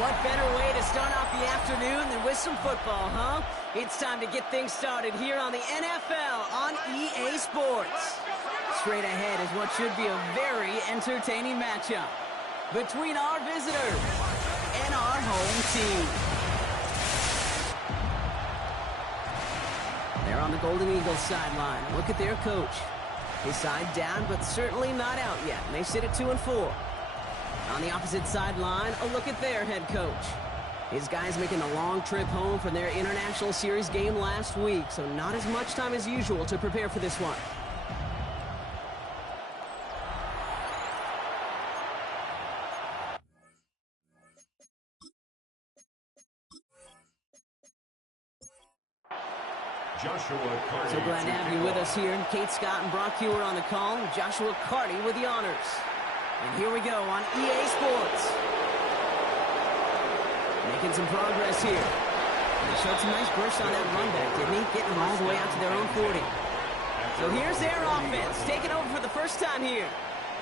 What better way to start off the afternoon than with some football, huh? It's time to get things started here on the NFL on EA Sports. Straight ahead is what should be a very entertaining matchup between our visitors and our home team. They're on the Golden Eagles sideline. Look at their coach. His side down, but certainly not out yet. And they sit at 2-4. On the opposite sideline, a look at their head coach. His guys making a long trip home from their International Series game last week, so not as much time as usual to prepare for this one. So glad to have you with us here. Kate Scott and Brock Hewer on the call. Joshua Carty with the honors. And here we go on EA Sports. Making some progress here. He showed some nice bursts on that run back, didn't he? Getting them all the way out to their own 40. So here's their offense, taking over for the first time here.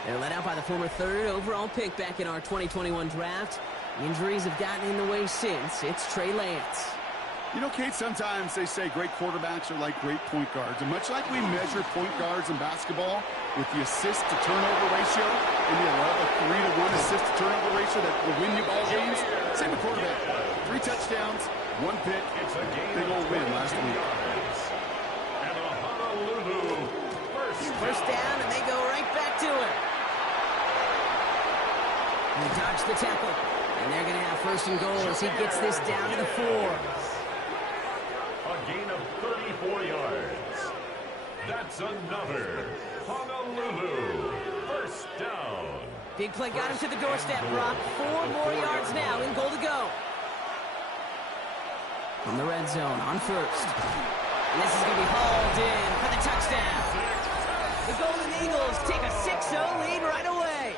They're led out by the former third overall pick back in our 2021 draft. Injuries have gotten in the way since. It's Trey Lance. You know, Kate, sometimes they say great quarterbacks are like great point guards. And much like we measure point guards in basketball with the assist-to-turnover ratio and the 3-to-1 assist-to-turnover ratio that will win you ball games, same with quarterback. 3 touchdowns, 1 pick, big old win last week. And a Honolulu first down, and they go right back to it. He dodged the tackle, and they're going to have first and goal as he gets this down to the 4. A gain of 34 yards. That's another Honolulu first down. Big play got him to the doorstep, Brock. 4 more yards now in goal to go. From the red zone on first. And this is going to be hauled in for the touchdown. The Golden Eagles take a 6-0 lead right away.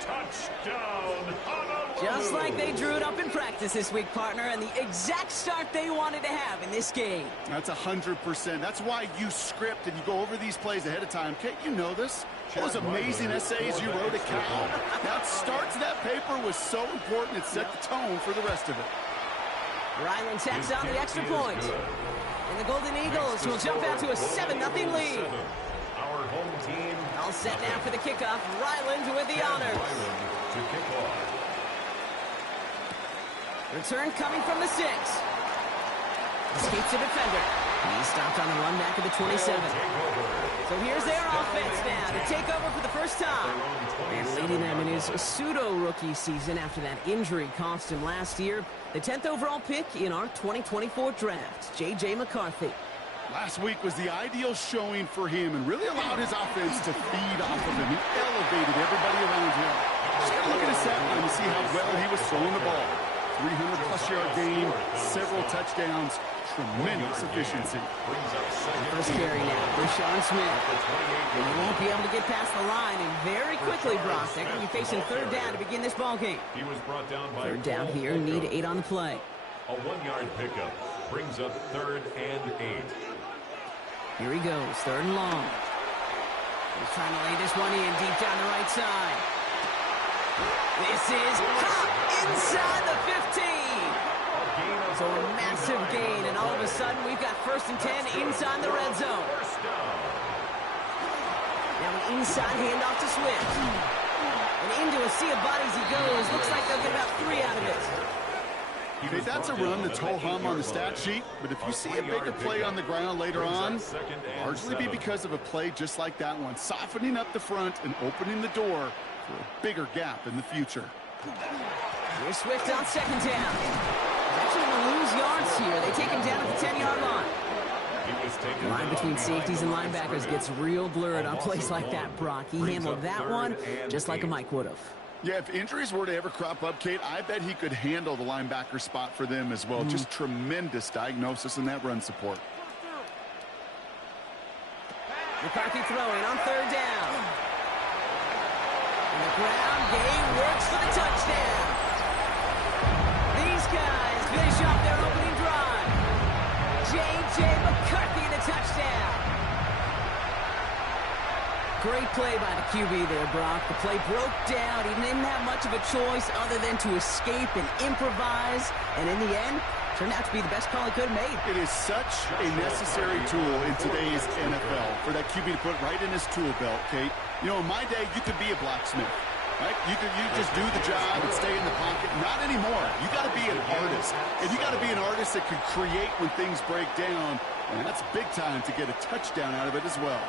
Touchdown, Honolulu. Just like they drew it up in practice this week, partner, and the exact start they wanted to have in this game. That's 100%. That's why you script and you go over these plays ahead of time. Kate, you know this. Those amazing essays you wrote at Cal. That start to that paper was so important. It set the tone for the rest of it. Ryland tacks on the extra point. And the Golden Eagles will jump out to a 7-0 lead. Our home team All set now for the kickoff. Ryland with the honors. to kick off. Return coming from the 6. Escapes the defender. He's stopped on the run back of the 27. So here's their offense now to take over for the first time. And leading them in his pseudo-rookie season after that injury cost him last year. The 10th overall pick in our 2024 draft, J.J. McCarthy. Last week was the ideal showing for him and really allowed his offense to feed off of him. He elevated everybody around him. Just got to look at his stat line to see how well he was throwing the ball. 300-plus yard game, several touchdowns, tremendous efficiency. First carry now, Rashawn Smith. And he won't be able to get past the line, and very quickly, Brock, they're going to be facing third down to begin this ball game. He was brought down by Third down here, need 8 on the play. A 1-yard pickup brings up 3rd and 8. Here he goes, 3rd and long. He's trying to lay this one in deep down the right side. This is caught inside the 15. So a massive gain, and all of a sudden we've got 1st and 10 inside the red zone. Now an inside handoff to Swift. And into a sea of bodies he goes. Looks like they'll get about 3 out of it. Okay, that's a run that's ho-hum on the stat sheet, but if you see a bigger play on the ground later on, largely be because of a play just like that one, softening up the front and opening the door for a bigger gap in the future. Here's Swift on 2nd down. He's actually going to lose yards here. They take him down at the 10-yard line. The line between safeties and linebackers gets real blurred on plays like that, Brock. He handled that one just like a Mike would have. Yeah, if injuries were to ever crop up, Kate, I bet he could handle the linebacker spot for them as well. Just tremendous diagnosis in that run support. McCarthy throwing on 3rd down. And the ground game works for the touchdown. These guys finish off their opening drive. J.J. McCarthy in the touchdown. Great play by the QB there, Brock. The play broke down. He didn't have much of a choice other than to escape and improvise. And in the end, turned out to be the best call he could have made. It is such a necessary tool in today's NFL for that QB to put right in his tool belt, Kate. You know, in my day, you could be a blacksmith, right? You just do the job and stay in the pocket. Not anymore. You got to be an artist. And you got to be an artist that can create when things break down. And that's big time to get a touchdown out of it as well.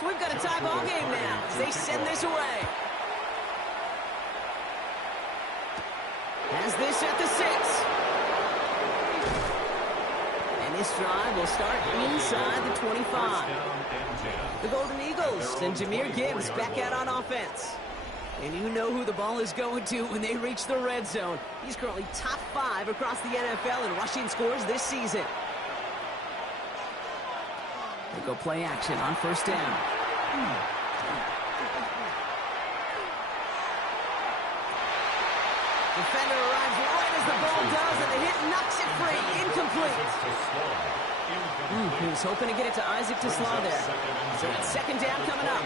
So we've got a tie ball game now as they send this away. Has this at the 6. And this drive will start inside the 25. The Golden Eagles and Jahmyr Gibbs back out on offense. And you know who the ball is going to when they reach the red zone. He's currently top 5 across the NFL in rushing scores this season. They go play action on first down. Defender arrives right as the ball does, and the hit knocks it free. Incomplete. He was hoping to get it to Isaac Slaw there. So it's second down coming up.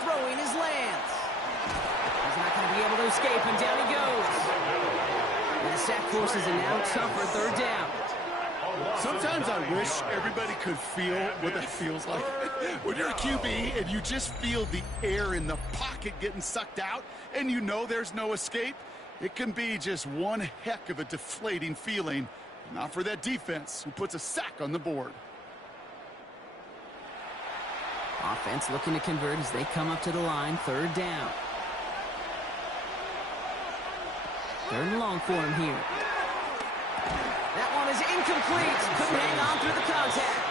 Throwing his lands. He's not going to be able to escape, and down he goes. And the sack forces a now tougher third down. Sometimes I wish everybody could feel what that feels like. When you're a QB and you just feel the air in the pocket getting sucked out and you know there's no escape, it can be just one heck of a deflating feeling. Not for that defense who puts a sack on the board. Offense looking to convert as they come up to the line, third down. Third and long for him here. That one is incomplete. Couldn't hang on through the contact.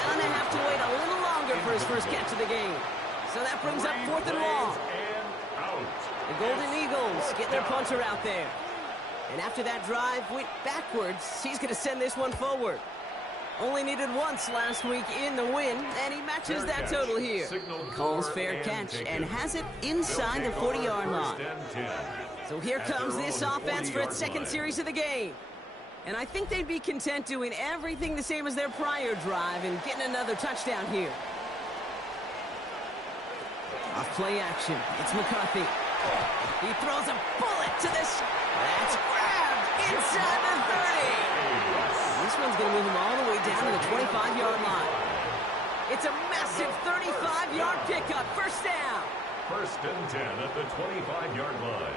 Gonna have to wait a little longer for his first catch of the game. So that brings up fourth and long. The Golden Eagles get their punter out there. And after that drive went backwards, he's going to send this one forward. Only needed once last week in the win, and he matches that total here. Calls fair catch and has it inside the 40-yard line. So here comes this offense for its second series of the game. And I think they'd be content doing everything the same as their prior drive and getting another touchdown here. Off play action. It's McCarthy. He throws a bullet to this. That's grabbed inside the 30. This one's going to move him all the way down to the 25-yard line. It's a massive 35-yard pickup. First down. First and 10 at the 25-yard line.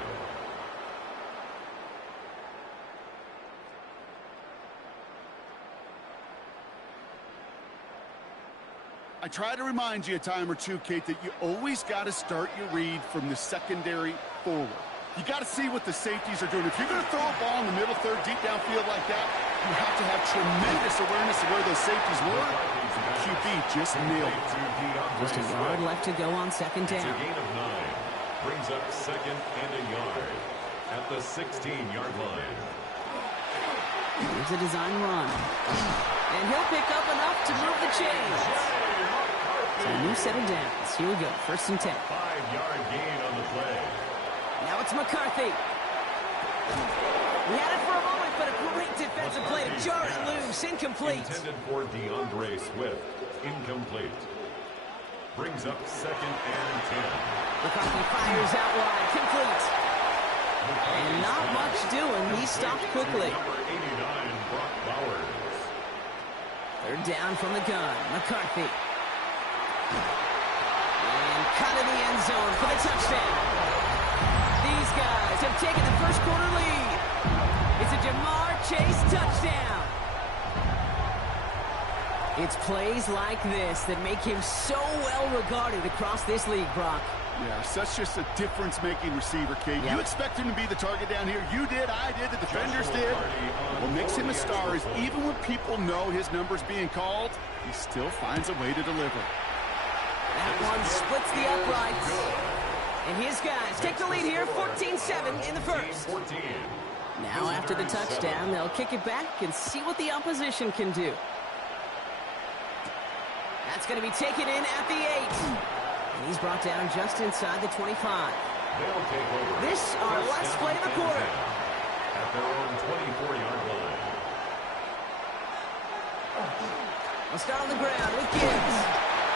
I try to remind you a time or two, Kate, that you always got to start your read from the secondary forward. You got to see what the safeties are doing. If you're going to throw a ball in the middle third, deep downfield like that, you have to have tremendous awareness of where those safeties were. The QB just nailed it. Just a yard left to go on second down. It's a gain of 9. Brings up second and a yard at the 16-yard line. Here's a design run. And he'll pick up enough to move the chains. So a new set of downs. Here we go. First and 10. 5-yard gain on the play. Now it's McCarthy. He had it for a moment, but a great defensive play to jar it loose. Incomplete. Intended for DeAndre Swift. Incomplete. Brings up second and 10. McCarthy fires out wide. Complete. And not much doing. He stopped quickly. Number 89, Brock Bowers. Third down from the gun. McCarthy. And cut in the end zone for the touchdown. These guys have taken the first quarter lead. It's a Jamar Chase touchdown. It's plays like this that make him so well regarded across this league, Brock. Yeah, such just a difference-making receiver, Kate. Yep. You expect him to be the target down here. You did, I did, the defenders did. What makes him a star is even when people know his number's being called, he still finds a way to deliver. That one splits the uprights. And his guys take the lead here, 14-7 in the first. Now after the touchdown, they'll kick it back and see what the opposition can do. That's going to be taken in at the 8. And he's brought down just inside the 25. This our last play of the quarter. At their own 24-yard line. We'll start on the ground with Gibbs.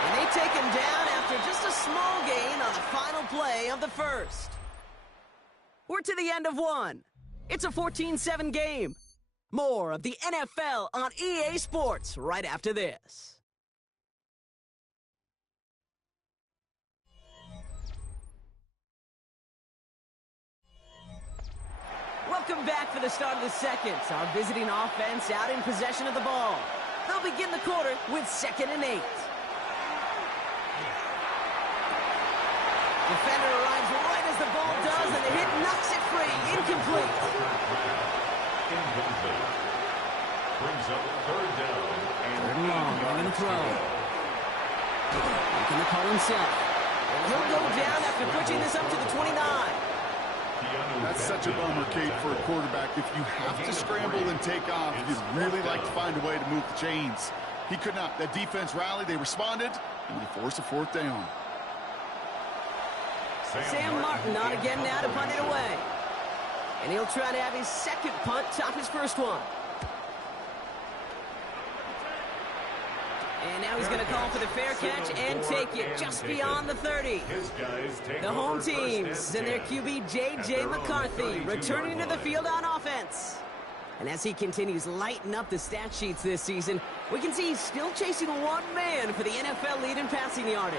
And they take him down after just a small gain on the final play of the first. We're to the end of one. It's a 14-7 game. More of the NFL on EA Sports right after this. Welcome back for the start of the second. Our visiting offense out in possession of the ball. They'll begin the quarter with 2nd and 8. Defender arrives right as the ball does, and the hit knocks it free. Incomplete. Brings up 3rd down. Third and long, going to throw. Making the call himself. And he'll go down after pushing this up to the 29. That's such a bummer, Kate, for a quarterback. If you have to scramble and take off, you'd really like to find a way to move the chains. He could not. That defense rallied, they responded, and they forced a 4th down. Sam Martin on again now to punt it away. And he'll try to have his 2nd punt top his 1st one. And now he's going to call for the fair catch and take it just beyond the 30. The home teams and their QB, J.J. McCarthy, returning to the field on offense. And as he continues lighting up the stat sheets this season, we can see he's still chasing one man for the NFL lead in passing yardage.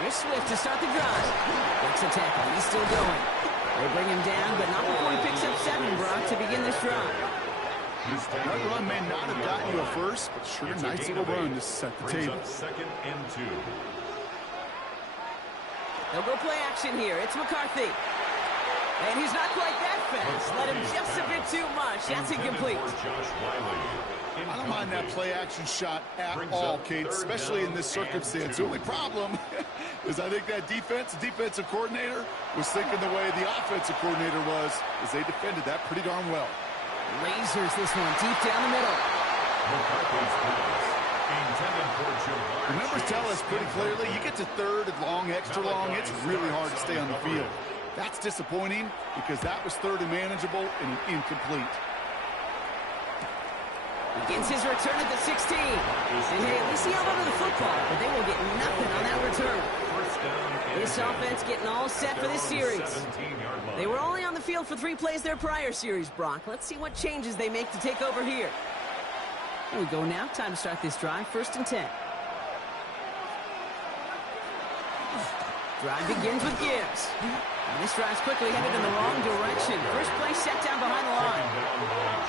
Here's Swift to start the drive. Breaks a tackle. He's still going. They bring him down, but not before he picks up 7, Brock, to begin this drive. That run may not have gotten you a first, but sure, nice little run to set the table. 2nd and 2. They'll go play action here. It's McCarthy. And he's not quite that fast. Let him just a bit too much. That's incomplete. I don't mind that play action shot at all, Kate, especially in this circumstance. The only problem is I think that defensive coordinator was thinking the way the offensive coordinator was, as they defended that pretty darn well. Lasers this one deep down the middle. The numbers tell us pretty clearly, you get to 3rd and long, extra long, it's really hard to stay on the field. That's disappointing because that was 3rd and manageable and incomplete. Begins his return at the 16. And hey, at least he held onto the football, but they will get nothing on that return. This offense getting all set for this series. They were only on the field for 3 plays their prior series, Brock. Let's see what changes they make to take over here. Here we go now. Time to start this drive. 1st and 10. Drive begins with Gibbs. And this drive's quickly headed in the wrong direction. First play set down behind the line.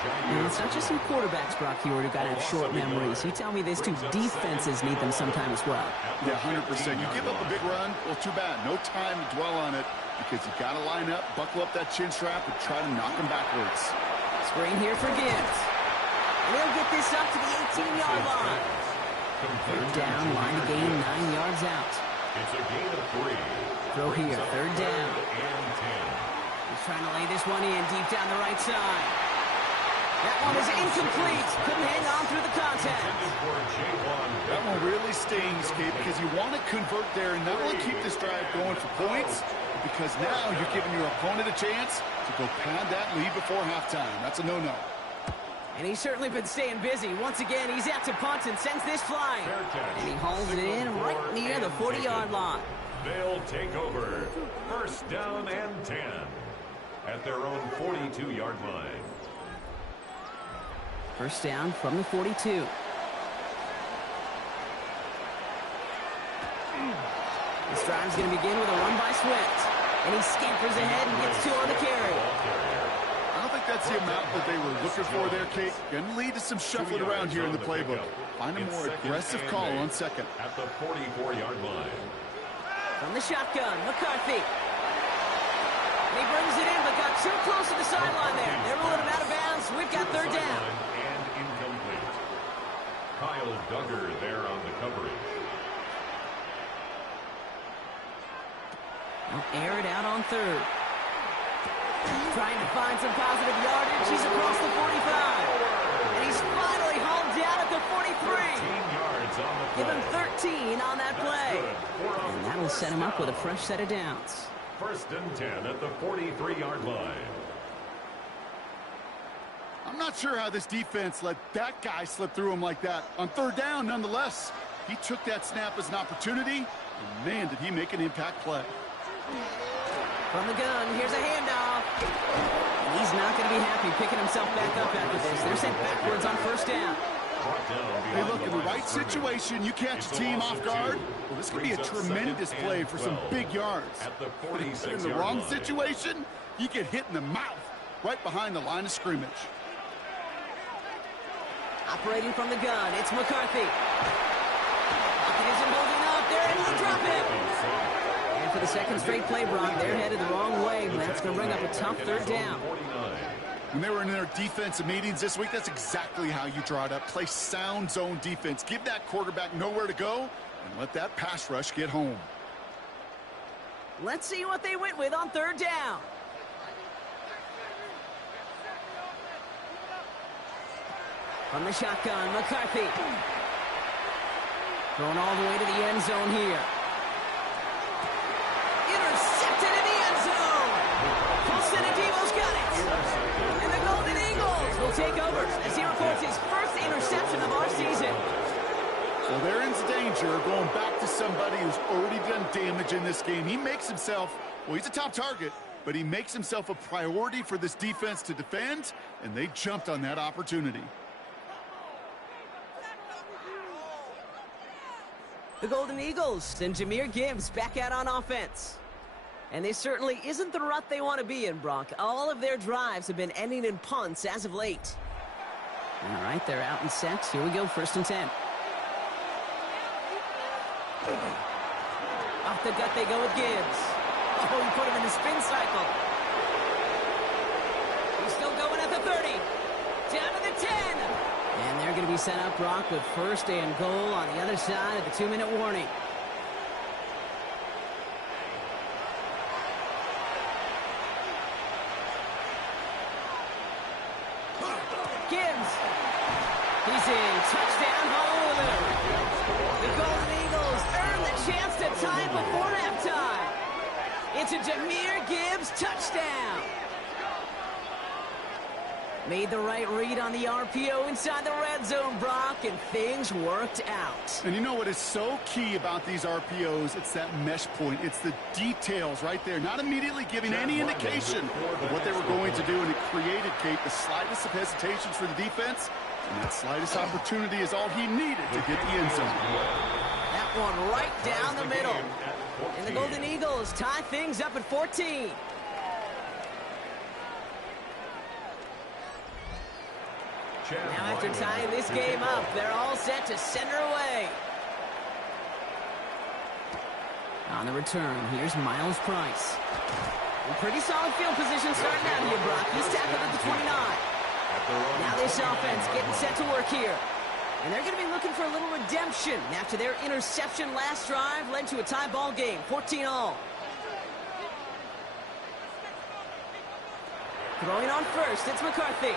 And it's not just some quarterbacks, Brock, here who got to have short memories. You tell me this too, defenses need them sometime as well. Yeah, 100%. You give up a big run, well, too bad. No time to dwell on it because you got to line up, buckle up that chin strap, and try to knock them backwards. Screen here for Gibbs. And he'll get this up to the 18-yard line. 3rd down, line to gain 9 yards out. It's a gain of 3. Throw here, 3rd down. He's trying to lay this one in deep down the right side. That one is incomplete. Couldn't hang on through the contact. That one really stings, Kate, because you want to convert there and not only keep this drive going for points, because now you're giving your opponent a chance to go pad that lead before halftime. That's a no-no. And he's certainly been staying busy. Once again, he's out to punt and sends this flying. And he hauls it in right near the 40-yard line. They'll take over. 1st down and 10 at their own 42-yard line. 1st down from the 42. This drive's going to begin with a run by Swift. And he scampers ahead and gets 2 on the carry. I don't think that's the amount that they were looking for there, Kate. Going to lead to some shuffling around here in the playbook. Find a more aggressive call on 2nd. At the 44-yard line. From the shotgun, McCarthy. And he brings it in, but got too close to the sideline there. They're rolling him out of bounds. We've got 3rd down. And incomplete. Kyle Duggar there on the coverage. They'll air it out on 3rd. Trying to find some positive yardage. He's across the 45. And he's finally hauled down at the 43. Yards on the play. Give him 13 on that play. And that'll set him up with a fresh set of downs. First and 10 at the 43-yard line. I'm not sure how this defense let that guy slip through him like that. On third down, nonetheless, he took that snap as an opportunity, and man, did he make an impact play. From the gun, here's a handoff. And he's not going to be happy picking himself back up after this. They're sent backwards on first down. Hey, look, in the right situation, you catch a team off guard. Well, this could be a tremendous play for some big yards. In the wrong situation, you get hit in the mouth right behind the line of scrimmage. Operating from the gun, it's McCarthy. Pocket isn't holding up. They're able to drop it. And for the second straight play, Brock, they're headed the wrong way. And that's going to bring up a tough third down. When they were in their defensive meetings this week, that's exactly how you draw it up. Play sound zone defense. Give that quarterback nowhere to go, and let that pass rush get home. Let's see what they went with on third down. From the shotgun, McCarthy. Going all the way to the end zone here. Intercepted in the end zone. Paulson and Devo's got it. And the Golden Eagles will take over as he reports his first interception of our season. Well, they're in danger going back to somebody who's already done damage in this game. He makes himself, well, he's a top target, but he makes himself a priority for this defense to defend, and they jumped on that opportunity. The Golden Eagles and Jahmyr Gibbs back out on offense. And this certainly isn't the rut they want to be in, Brock. All of their drives have been ending in punts as of late. All right, they're out and set. Here we go, first and 10. Off the gut they go with Gibbs. Oh, he put him in the spin cycle. He's still going at the 30. Down to the 10. And they're going to be sent up, Brock, with first and goal on the other side of the 2-minute warning. Gibbs. He's in. Touchdown, Honolulu. The Golden Eagles earn the chance to tie before halftime. It's a Jahmyr Gibbs touchdown. Made the right read on the RPO inside the red zone, Brock, and things worked out. And you know what is so key about these RPOs? It's that mesh point. It's the details right there. Not immediately giving any indication of what they were going to do, and it created, Kate, the slightest of hesitations for the defense, and that slightest opportunity is all he needed to get the end zone. That one right down the middle. And the Golden Eagles tie things up at 14. Now after tying this game up, they're all set to send her away. On the return, here's Miles Price. In pretty solid field position starting out here, Brock. He's tackled at the 29. Now this offense getting set to work here. And they're going to be looking for a little redemption after their interception last drive led to a tie ball game, 14-all. Throwing on first, it's McCarthy.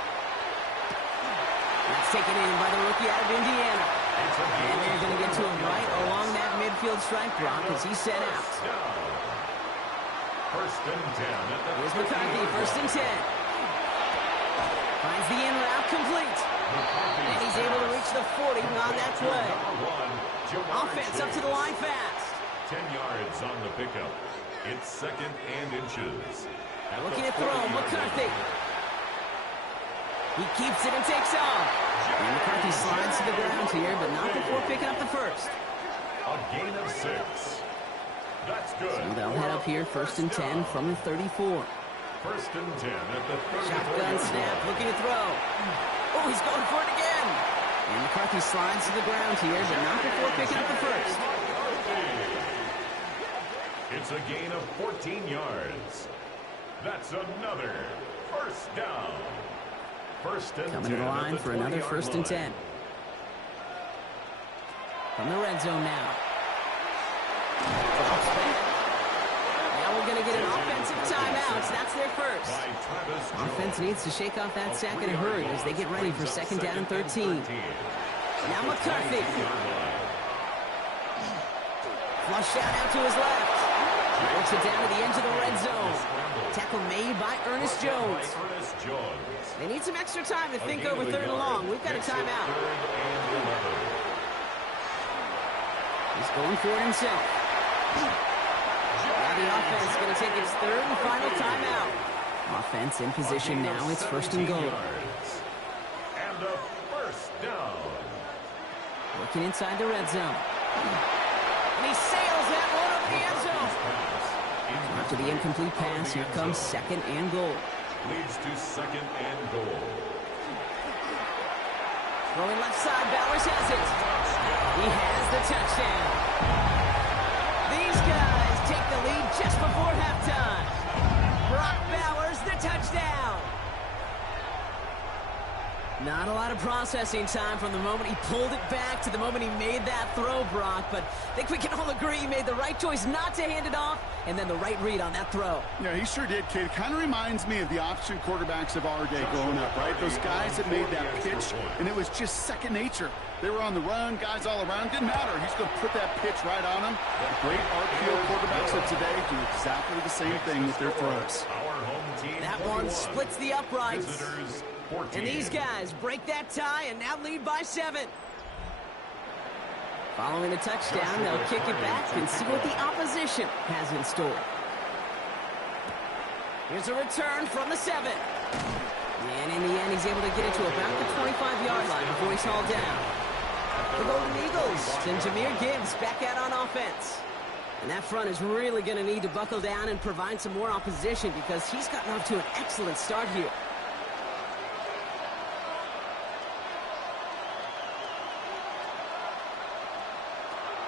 That's taken in by the rookie out of Indiana. And they're going to get to him right along that midfield strike, Brock, as he's set out. First and 10. Here's McCarthy, first and 10. Finds the in route complete. And he's able to reach the 40 on that play. Offense up to the line fast. 10 yards on the pickup. It's second and inches. Looking to throw, McCarthy. He keeps it and takes off. And McCarthy slides to the ground here, but not before picking up the first. A gain of 6. That's good. So they'll head up here, first and 10 from the 34. First and 10 at the 34. Shotgun snap, looking to throw. Oh, he's going for it again. And McCarthy slides to the ground here, but not before picking up the first. It's a gain of 14 yards. That's another first down. First and Coming to the line for another first and 10. From the red zone now. Now we're going to get an offensive timeout. That's their first. Offense needs to shake off that sack in a hurry as they get ready for second down and 13. Now McCarthy. Flushed out to his left. Works it down to the edge of the red zone. Tackle made by Ernest Jones. They need some extra time to think over 3rd and long. We've got a timeout. He's going for it himself. Now the offense is going to take its 3rd and final timeout. Offense in position now. It's 1st and goal. And a first down. Working inside the red zone. And he sails that one over the end zone. After the incomplete pass, here comes 2nd and goal. Leads to 2nd and goal. Throwing left side, Bowers has it. He has the touchdown. These guys take the lead just before halftime. Brock Bowers, the touchdown. Not a lot of processing time from the moment he pulled it back to the moment he made that throw, Brock. But I think we can all agree he made the right choice not to hand it off, and then the right read on that throw. Yeah, he sure did, kid. It kind of reminds me of the option quarterbacks of our day growing up, right? Those guys that made that pitch, and it was just second nature. They were on the run, guys all around. Didn't matter. He's going to put that pitch right on them. The great RPO quarterbacks of today do exactly the same thing with their throws. That one splits the uprights. And these guys break that tie and now lead by 7. Following the touchdown, they'll kick it back and see what the opposition has in store. Here's a return from the 7. And in the end, he's able to get it to about the 25-yard line before he's hauled down. The Golden Eagles and Jahmyr Gibbs back out on offense. And that front is really going to need to buckle down and provide some more opposition because he's gotten off to an excellent start here.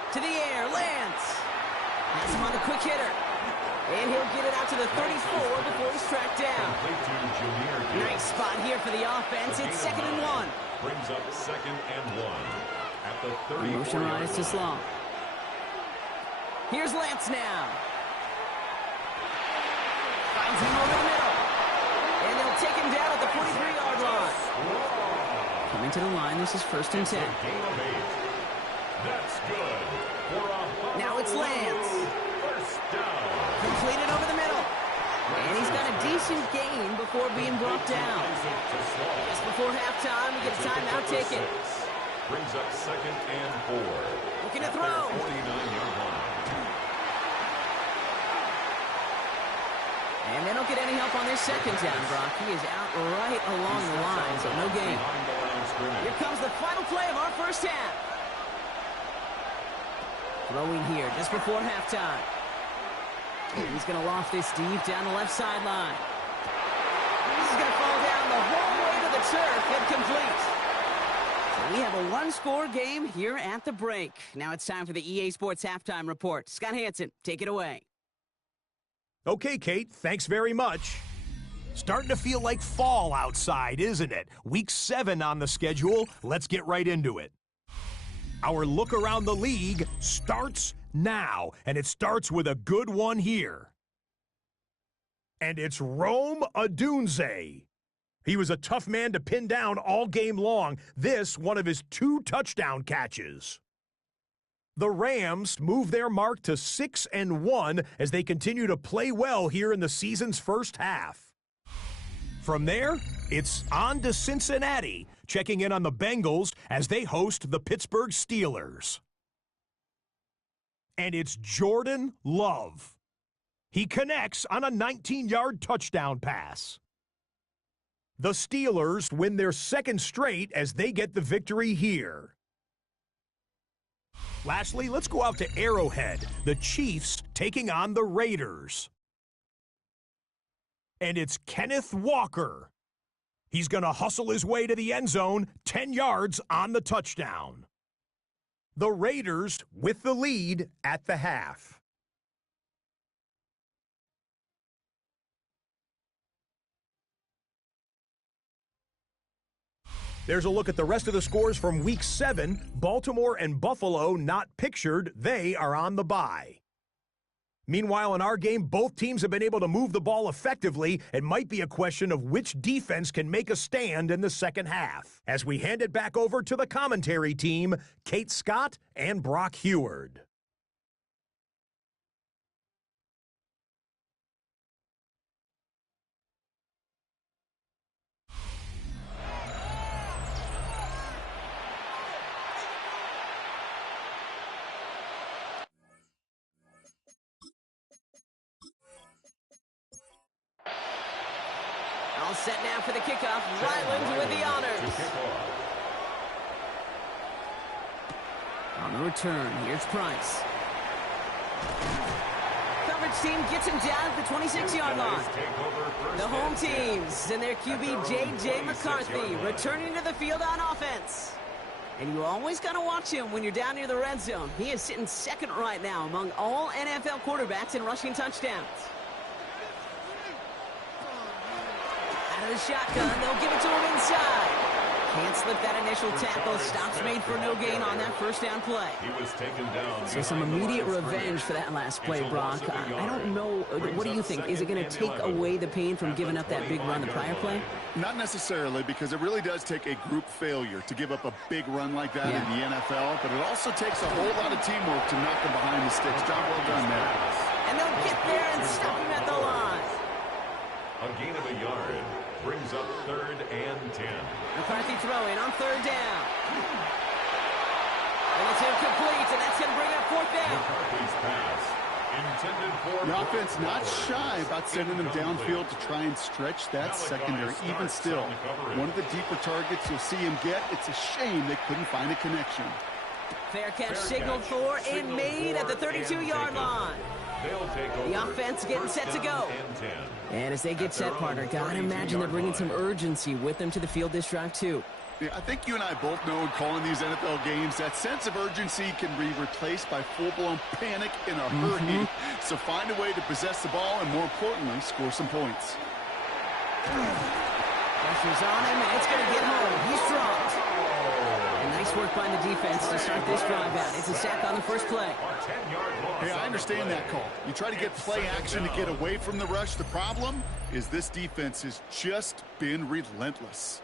To the air, Lance. Has him on the quick hitter. And he'll get it out to the 34 before he's tracked down. Nice spot here for the offense. It's 2nd and 1. Brings up 2nd and 1 at the 34. Motion right, it's just long. Here's Lance now. Finds him over the middle. And they'll take him down at the 43-yard line. Coming to the line, this is 1st and 10. That's good. Now it's Lance. First down. Completed over the middle. And he's got a decent gain before being brought down. Just before halftime, we get a timeout ticket. Brings up 2nd and 4. Looking to throw. 49-yard line. And they don't get any help on this 2nd down, Brock. He is out right along the line, so no gain. Here comes the final play of our first half. Throwing here just before halftime. He's going to loft this deep down the left sideline. This is going to fall down the whole way to the turf and complete. So we have a one-score game here at the break. Now it's time for the EA Sports Halftime Report. Scott Hansen, take it away. Okay, Kate, thanks very much. Starting to feel like fall outside, isn't it? Week 7 on the schedule. Let's get right into it. Our look around the league starts now, and it starts with a good one here. And it's Rome Odunze. He was a tough man to pin down all game long. This, one of his 2 touchdown catches. The Rams move their mark to 6-1 as they continue to play well here in the season's first half. From there, it's on to Cincinnati, checking in on the Bengals as they host the Pittsburgh Steelers. And it's Jordan Love. He connects on a 19-yard touchdown pass. The Steelers win their 2nd straight as they get the victory here. Lastly, let's go out to Arrowhead, the Chiefs taking on the Raiders. And it's Kenneth Walker. He's going to hustle his way to the end zone, 10 yards on the touchdown. The Raiders with the lead at the half. There's a look at the rest of the scores from Week 7. Baltimore and Buffalo not pictured. They are on the bye. Meanwhile, in our game, both teams have been able to move the ball effectively. It might be a question of which defense can make a stand in the second half. As we hand it back over to the commentary team, Kate Scott and Brock Heward. set now for the kickoff. Ryland with the honors. On the return, here's Price. Coverage team gets him down at the 26-yard line. The home teams and their QB J.J. McCarthy returning to the field on offense. And you always got to watch him when you're down near the red zone. He is sitting second right now among all NFL quarterbacks in rushing touchdowns. Out of the shotgun, they'll give it to him inside. Can't slip that initial tackle. Stops made for no gain on that first down play. He was taken down. So some immediate revenge for that last play, Brock. I don't know. What do you think? Is it going to take away the pain from giving up that big run the prior play? Not necessarily, because it really does take a group failure to give up a big run like that in the NFL, but it also takes a whole lot of teamwork to knock them behind the sticks. Job well done there. And they'll get there and stop him at the line. A gain of a yard brings up 3rd and 10. McCarthy throwing on 3rd down. And it's incomplete, and that's going to bring up 4th down. McCarthy's pass intended for The offense not shy about sending them downfield to try and stretch that secondary. Even still, one of the deeper targets you'll see him get. It's a shame they couldn't find a connection. Fair catch signaled for and made at the 32-yard line. The offense getting set to go. And as they get set, partner, gotta imagine they're bringing some urgency with them to the field this drive, too. Yeah, I think you and I both know in calling these NFL games, that sense of urgency can be replaced by full-blown panic in a hurry. So find a way to possess the ball and, more importantly, score some points. Pressure's on him, and it's going to get home. He's dropped. And nice work by the defense to start this drive out. It's a sack on the first play. Hey, I understand that call. You try to get play action to get away from the rush. The problem is this defense has just been relentless.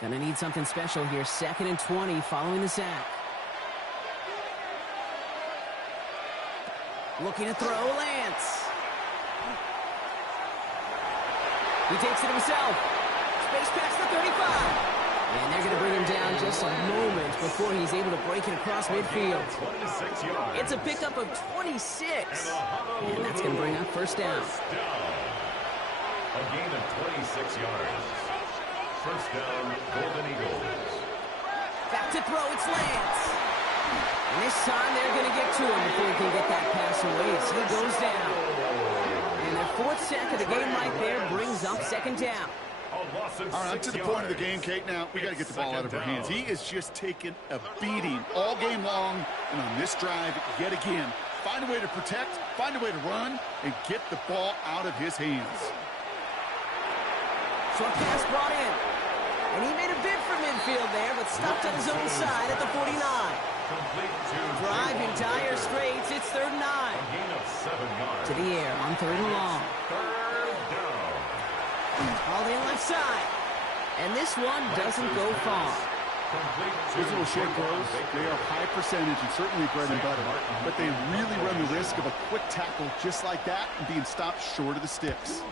Gonna need something special here. 2nd and 20 following the sack. Looking to throw, Lance. He takes it himself. Space past the 35. And they're going to bring him down just a moment before he's able to break it across midfield. It's a pickup of 26. And that's going to bring up 1st down. A gain of 26 yards. 1st down, Golden Eagles. Back to throw, it's Lance. And this time they're going to get to him before he can get that pass away as he goes down. And their 4th sack of the game right there brings up 2nd down. All right, up to the point of the game, Kate. Now, we got to get the ball out of our hands. He is just taking a beating all game long. And on this drive, yet again, find a way to protect, find a way to run, and get the ball out of his hands. Short pass brought in. And he made a bid for midfield there, but stopped on his own side at the 49. Driving dire straights, it's 3rd and 9. To the air on 3rd and long. All in left side. And this one doesn't go far. These little short throws, they are high percentage and certainly bread and butter, but they really run the risk of a quick tackle just like that and being stopped short of the sticks.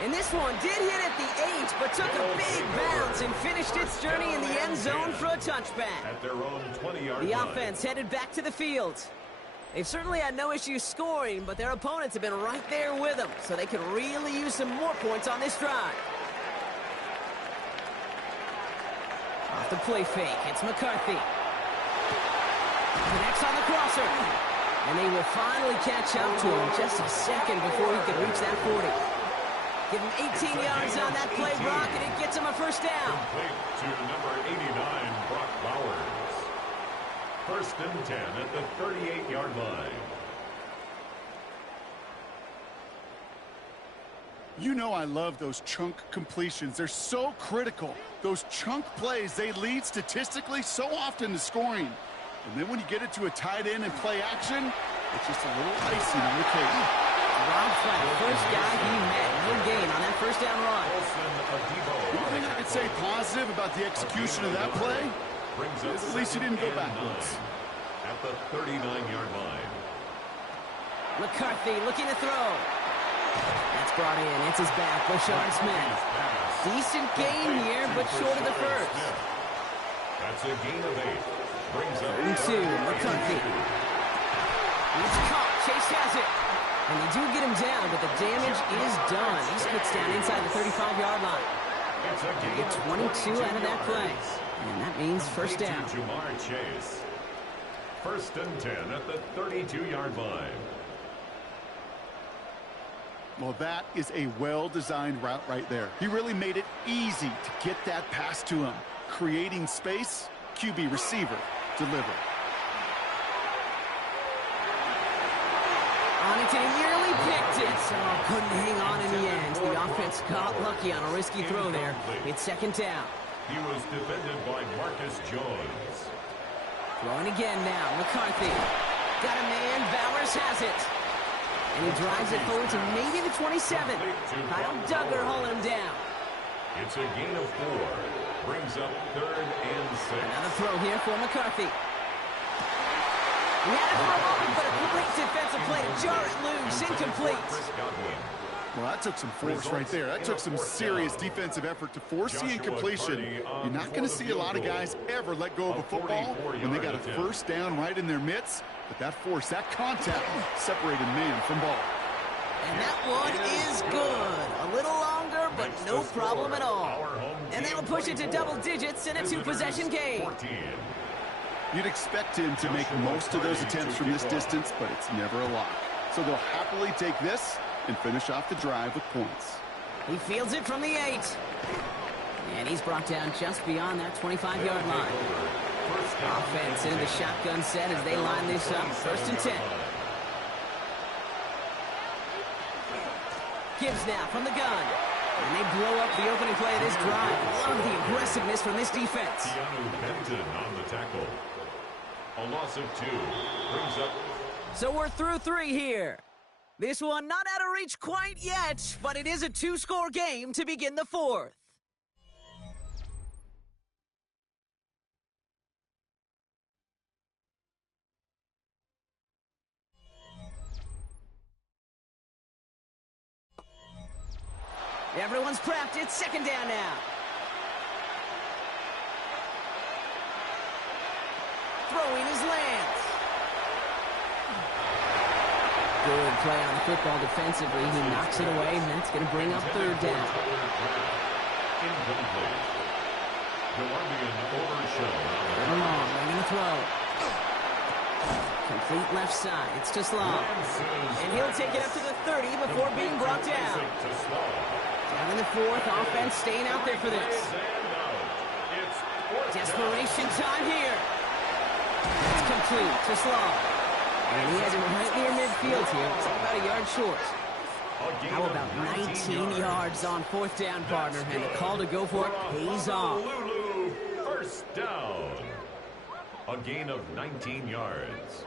And this one did hit at the 8, but took a big bounce and finished its journey in the end zone for a touchback. At their own 20-yard The line. offense headed back to the field. They've certainly had no issue scoring, but their opponents have been right there with them, so they could really use some more points on this drive. Off the play fake, it's McCarthy. Connects on the crosser. And they will finally catch up to him just a second before he can reach that 40. Give him 18 yards on that play, Brock, and it gets him a 1st down. Complete to number 89, Brock Bowers. 1st and 10 at the 38-yard line. You know I love those chunk completions. They're so critical. Those chunk plays, they lead statistically so often to scoring. And then when you get it to a tight end and play action, it's just a little icing on the cake. Rob Flat, first guy he met. No gain on that 1st down run. One thing I could say positive about the execution of that play is at least he didn't go backwards. At the 39-yard line. McCarthy looking to throw. That's brought in. It's his back. Bouchard Smith. Decent gain here, but short of the first. That's a gain of 8. Brings up 2, McCarthy. He's caught. Chase has it. And they do get him down, but the damage is done. He splits down inside the 35-yard line. They get 22 out of that play. And that means first down. Jamar Chase. First and 10 at the 32-yard line. Well, that is a well-designed route right there. He really made it easy to get that pass to him. Creating space, QB receiver, deliver. On it to nearly picked it. Oh, couldn't hang on in the end. The offense got lucky on a risky throw there. It's second down. He was defended by Marcus Jones. Throwing again now. McCarthy. Got a man. Bowers has it. And he drives it forward to maybe the 27. Kyle Duggar hauling him down. It's a gain of 4. Brings up 3rd and 6. Another throw here for McCarthy. He had it for a moment, but a great defensive play to jar it loose. Incomplete. Well, that took some force right there. That took some serious defensive effort to force the incompletion. You're not going to see a lot of guys ever let go of a football when they got a first down right in their midst. But that force, that contact, separated man from ball. And that one is good. A little longer, but no problem at all. And that'll push it to double digits in a 2-possession game. You'd expect him to make most of those attempts from this distance, but it's never a lot. So they'll happily take this and finish off the drive with points. He fields it from the 8. And he's brought down just beyond that 25-yard line. Offense into the shotgun set as they line this up. First and 10. Gibbs now from the gun. And they blow up the opening play of this drive. Love the aggressiveness from this defense. Keanu Benton on the tackle. A loss of 2. Brings up. So we're through 3 here. This one not out of reach quite yet, but it is a 2-score game to begin the 4th. Everyone's prepped. It's second down now. Throwing his Lance. Good play on the football defensively. He knocks it away, and that's going to bring up third down. Incomplete. Colombian overshot. They're long. They're going to throw. Complete left side. It's to Slaw. And he'll take it up to the 30 before being brought down. Down in the 4th, offense staying out there for this. Desperation time here. It's complete to Slaw. And he has him right near midfield here. It's about a yard short. How about 19 yards on 4th down, partner? And the call to go for it pays off. Honolulu, first down. A gain of 19 yards.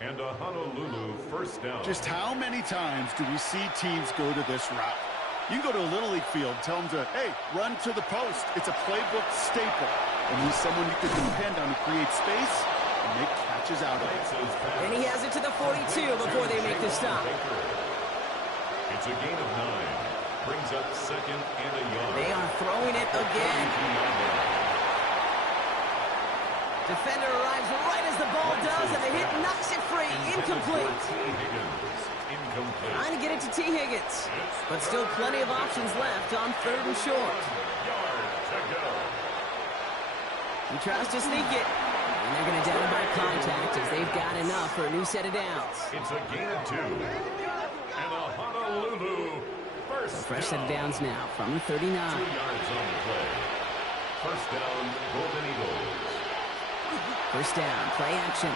And a Honolulu first down. Just how many times do we see teams go to this route? You can go to a Little League field, tell them to, hey, run to the post. It's a playbook staple. And he's someone you can depend on to create space and make catches out of it. And he has it to the 42 before they make the stop. It's a gain of 9. Brings up 2nd and a yard. They are throwing it again. Defender arrives right as the ball does, and the hit knocks it free. Incomplete. Trying to get it to T. Higgins. But still plenty of options left on 3rd and short. He tries to sneak it. And they're going to down by contact as they've got enough for a new set of downs. It's a gain of 2. And a Honolulu first down. Fresh set of downs now from the 39. 2 yards on the play. First down, Golden Eagles. First down, play action.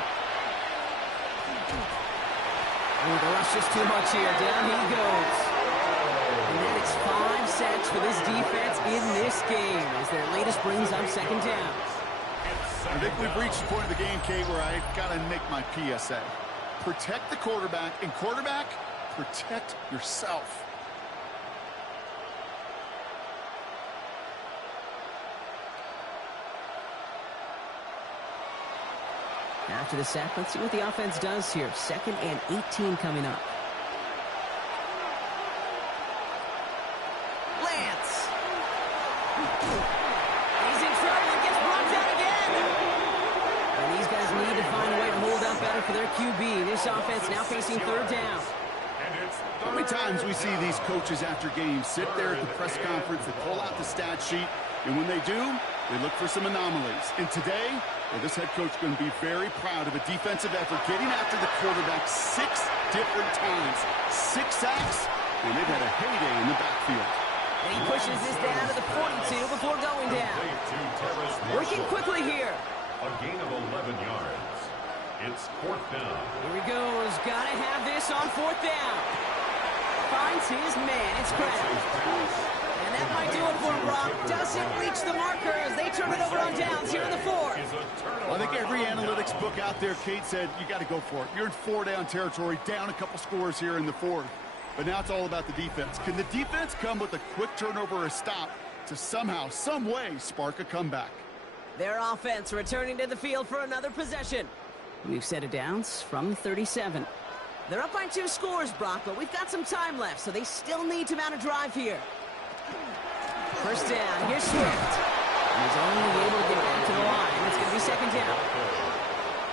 Oh, the rush is too much here. Down he goes. And that is 5 sacks for this defense in this game as their latest brings up second down. I think we've reached the point of the game, Kate, where I got to make my PSA. Protect the quarterback, and quarterback, protect yourself. After the sack, let's see what the offense does here. 2nd and 18 coming up. Lance. He's in trouble and gets brought down again. And these guys need to find a way to hold up better for their QB. This offense now facing third down. How many times we see these coaches after games sit there at the press conference, they pull out the stat sheet, and when they do, they look for some anomalies. And today, this head coach is going to be very proud of a defensive effort, getting after the quarterback 6 different times. 6 sacks, and they've had a heyday in the backfield. And he pushes this down to the 42 before going down. Working quickly here. A gain of 11 yards. It's 4th down. Here he goes. Got to have this on 4th down. Finds his man. It's Crabbe. And that might do it for him, Brock. Doesn't reach the marker as they turn it over on downs here in the 4th. Well, I think every analytics book out there, Kate said, you got to go for it. You're in 4-down territory, down a couple scores here in the 4th. But now it's all about the defense. Can the defense come with a quick turnover or a stop to somehow, some way, spark a comeback? Their offense returning to the field for another possession. We've set it downs from the 37. They're up by 2 scores, Brock, but we've got some time left, so they still need to mount a drive here. First down, here's Swift. He's only able to get back to the line. It's going to be 2nd down.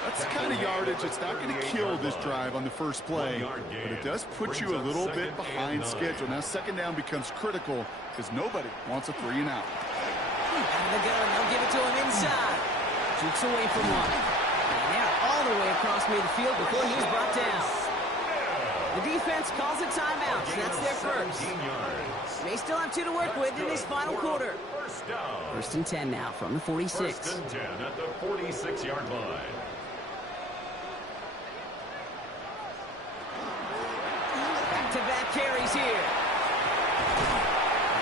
That's the kind of yardage that's not going to kill this drive on the first play, but it does put you a little bit behind schedule. Now 2nd down becomes critical because nobody wants a 3 and out. Out of the gun, they'll give it to him inside. Jukes away from one. And they're all the way across midfield before he's brought down. The defense calls a timeout, so that's their first. They still have 2 to work with in this final quarter. 1st and 10 now from the 46. 1st and 10 at the 46-yard line. Back-to-back carries here.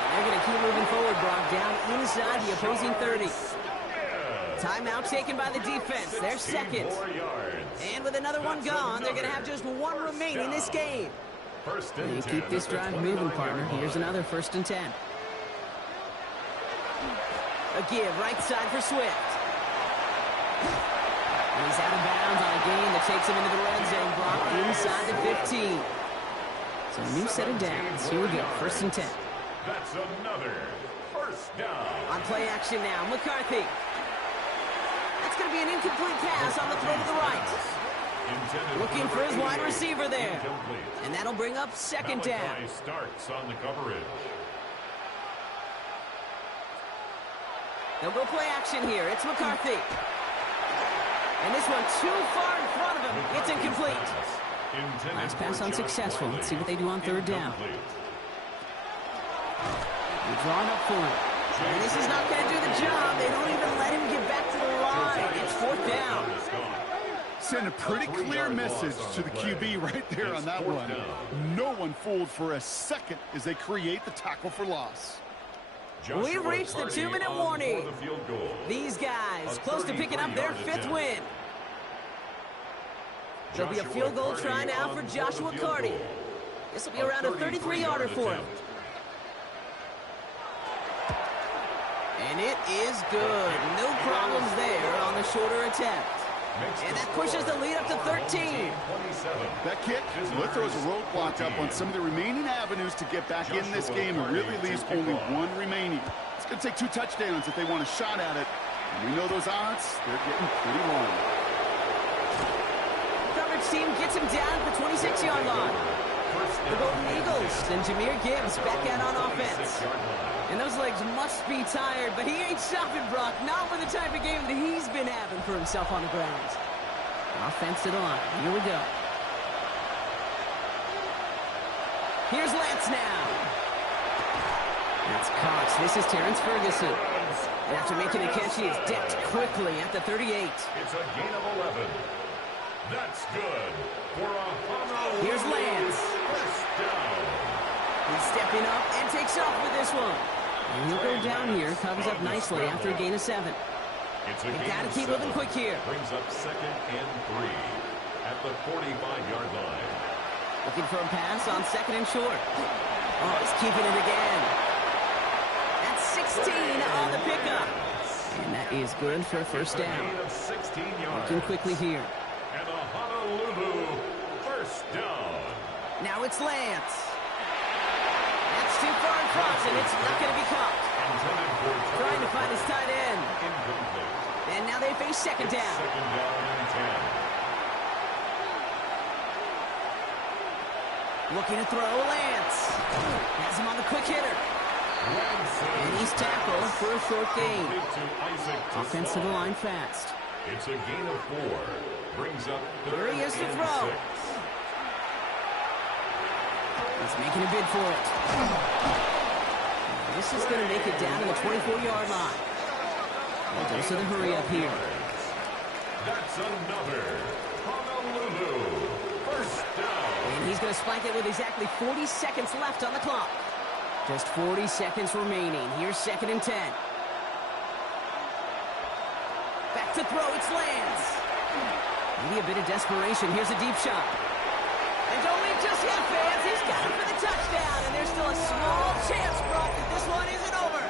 And they're going to keep moving forward, Brock, down inside the opposing 30. Timeout taken by the defense. They're 2nd. And with another one gone, they're going to have just 1 remaining in this game. And keep this drive moving, partner. Here's another 1st and 10. A give right side for Swift. And he's out of bounds on a gain that takes him into the red zone, Brock, inside the 15. So a new set of downs. Here we go, 1st and 10. That's another 1st down. On play action now, McCarthy. That's going to be an incomplete pass on the throw to the right. Looking for his wide receiver there. And that'll bring up 2nd down. Starts on the coverage. They'll go play action here. It's McCarthy. And this one too far in front of him. It's incomplete. Last pass unsuccessful. Let's see what they do on 3rd down. They're drawing up for him. And this is not going to do the job. They don't even let him get back to the line. It's 4th down. Send a pretty clear message to the QB right there on that one. No one fooled for a second as they create the tackle for loss. We've reached the 2-minute warning. These guys close to picking up their 5th win. There'll be a field goal try now for Joshua Carty. This will be around a 33-yarder for him. And it is good. No problems there on the shorter attempt. And that pushes the lead up to 13. That kick throws a roadblock up on some of the remaining avenues to get back in this game and really leaves only 1 remaining. It's going to take 2 touchdowns if they want a shot at it. And we know those odds, they're getting pretty long. Coverage team gets him down at the 26-yard line. The Golden Eagles and Jahmyr Gibbs back out on offense. And those legs must be tired, but he ain't stopping, Brock. Not with the type of game that he's been having for himself on the ground. Offense to the line. Here we go. Here's Lance now. That's Cox. This is Terrence Ferguson. And after making a catch, he is decked quickly at the 38. It's a gain of 11. That's good for a Honolulu. Here's Lance. First down. He's stepping up and takes off with this one. And he'll go down here, covers up nicely after a gain of 7. They've got to keep moving quick here. Brings up 2nd and 3 at the 45-yard line. Looking for a pass on 2nd and short. Oh, he's keeping it again. That's 16 on the pickup. And that is good for a 1st down. Looking quickly here. And a Honolulu 1st down. Now it's Lance. That's too far across, and it's not going to be caught. Trying to find his tight end. Incomplete. And now they face second down. Second down and 10. Looking to throw, Lance. Has him on the quick hitter. And he's tackled for a short gain. Offensive line fast. It's a gain of 4. Brings up Here he is to throw. 6. He's making a bid for it. This is going to make it down to the 24-yard line. A dose of the hurry up here. That's another Honolulu first down. And he's going to spike it with exactly 40 seconds left on the clock. Just 40 seconds remaining. Here's second and 10. Back to throw, it's Lance. Maybe a bit of desperation. Here's a deep shot. And don't leave just yet, fans. He's got it for the touchdown. And there's still a small chance, Brock, that this one isn't over.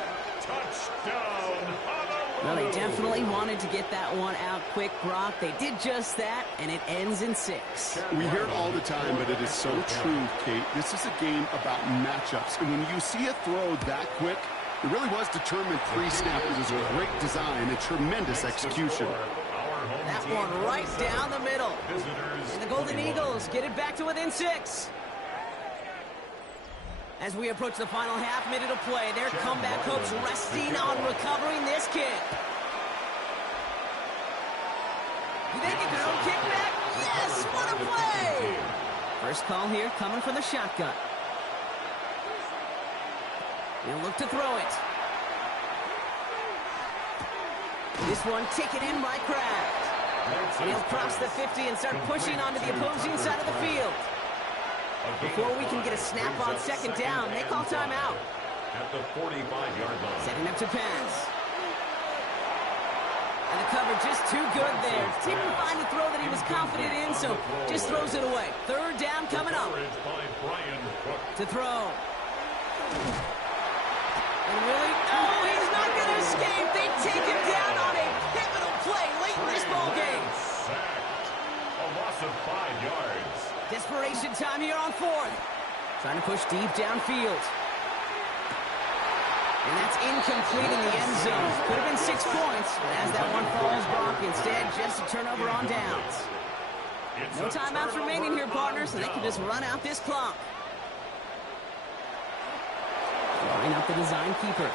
Touchdown, Honolulu. Well, they definitely wanted to get that one out quick, Brock. They did just that, and it ends in 6. We hear it all the time, but it is so true, Kate. This is a game about matchups. And when you see a throw that quick, it really was determined pre-snap. It was a great design and tremendous execution. That one right down the middle. And the Golden Eagles get it back to within 6. As we approach the final half minute of play, their comeback hopes resting on recovering this kick. Do they get their own kick back? Yes, what a play! First call here coming from the shotgun. He'll look to throw it. This one taken in by Kraft. And he'll cross the 50 and start pushing onto the opposing side of the field. Before we can get a snap on second down, they call timeout. At the 45-yard line. Setting up to pass. And the cover just too good there. Didn't find a throw that he was confident in, so just throws it away. Third down coming up. To throw. And really, oh, he's not going to escape. They take him down on a pivotal play late in this ball game. Sacked. A loss of 5 yards. Desperation time here on 4th. Trying to push deep downfield. And that's incomplete in the end zone. Could have been 6 points, but as that one falls, Brock, instead just a turnover on downs. No timeouts remaining here, partners, so they can just run out this clock. Drawing up the design keeper.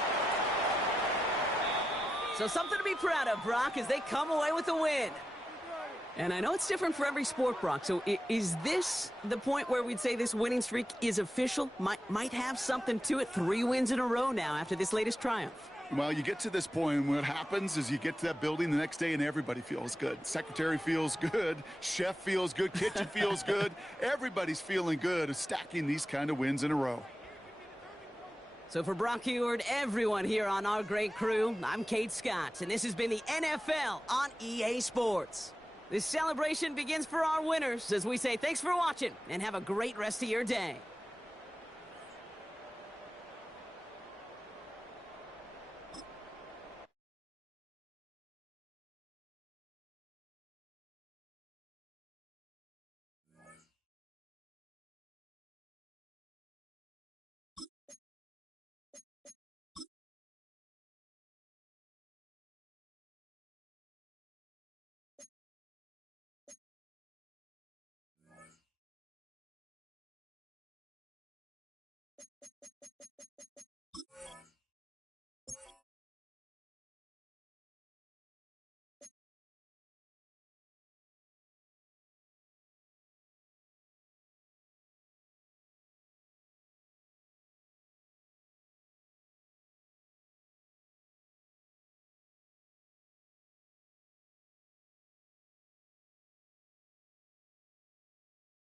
So something to be proud of, Brock, as they come away with a win. And I know it's different for every sport, Brock. So is this the point where we'd say this winning streak is official? Might have something to it. 3 wins in a row now after this latest triumph. Well, you get to this point, and what happens is you get to that building the next day, and everybody feels good. Secretary feels good. Chef feels good. Kitchen feels good. Everybody's feeling good of stacking these kind of wins in a row. So for Brock Heward, everyone here on our great crew, I'm Kate Scott, and this has been the NFL on EA Sports. This celebration begins for our winners as we say thanks for watching and have a great rest of your day.